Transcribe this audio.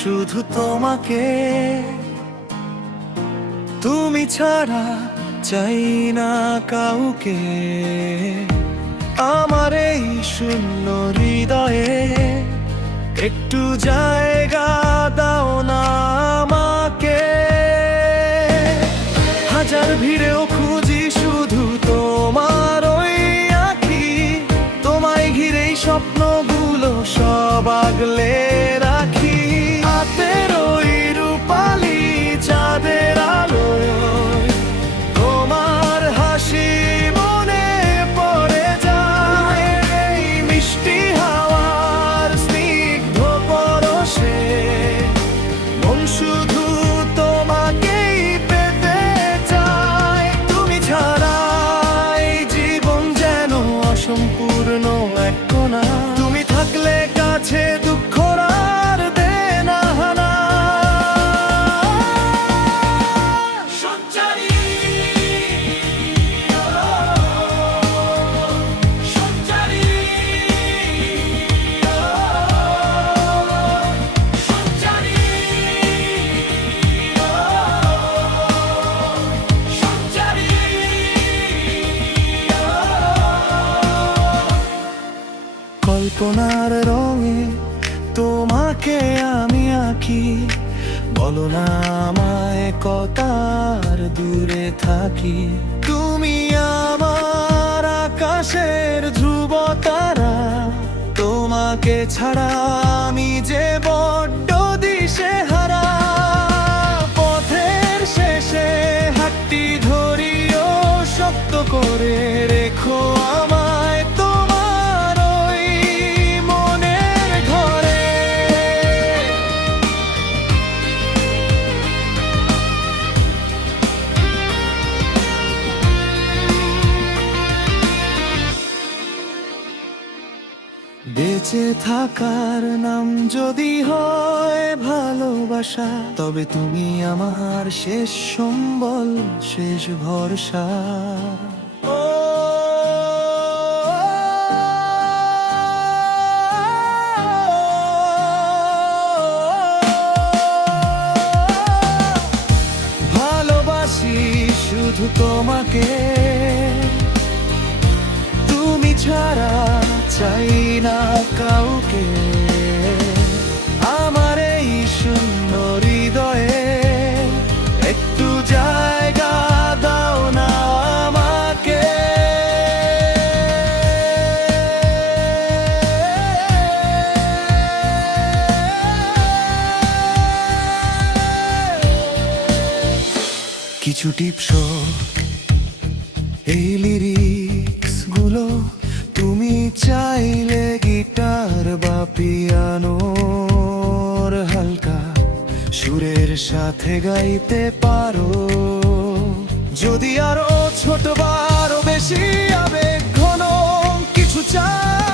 শুধু তোমাকে, তুমি ছাড়া চাই না কাউকে। আমার এই শূন্য হৃদয়ে একটু জায়গা দাও না আমাকে। হাজার ভিড়েও খুঁজি শুধু তোমার ওই আঁখি, তোমায় ঘিরেই স্বপ্নগুলো সব আগলে রাখি। হাতের ওই রূপালি চাঁদের আলোয় তোমার হাসি মনে পড়ে যায়। এই মিষ্টি হাওয়ার স্নিগ্ধ পরশে মন শুধু তোমাকেই পেতে চায়। তুমি ছাড়া এই জীবন যেন অসম্পূর্ণ এক কোণা। তুমি থাকলে কাছে দুঃখ আর দেনা হানা। সঞ্চারী সঞ্চারী সঞ্চারী সঞ্চারী। কল্পনার রঙে তোমাকে আমি আঁকি, বলো না আমায় কতার দূরে থাকি। তুমি আমার আকাশের ধ্রুব তারা, তোমাকে ছাড়া আমি যে বড্ড দিশেহারা। পথের শেষে হাতটি ধরিও শক্ত করে রেখো আমায় তোমার ওই মনের ঘরে। বেঁচে থাকার নাম যদি হয় ভালোবাসা, তবে তুমি আমার শেষ সম্বল, শেষ ভরসা। ও ভালোবাসি শুধু তোমাকে, তুমি ছাড়া চাই না কাউকে। আমার এই শূন্য হৃদয়ে একটু জায়গা দাও না আমাকে। কিছু টিপস এই লিরিক্স গুলো তুমি চাইলে গিটার বা পিয়ানোর হালকা সুরের সাথে গাইতে পারো। যদি আরো ছোট বা আরো বেশি আবেগ ঘন কিছু চাই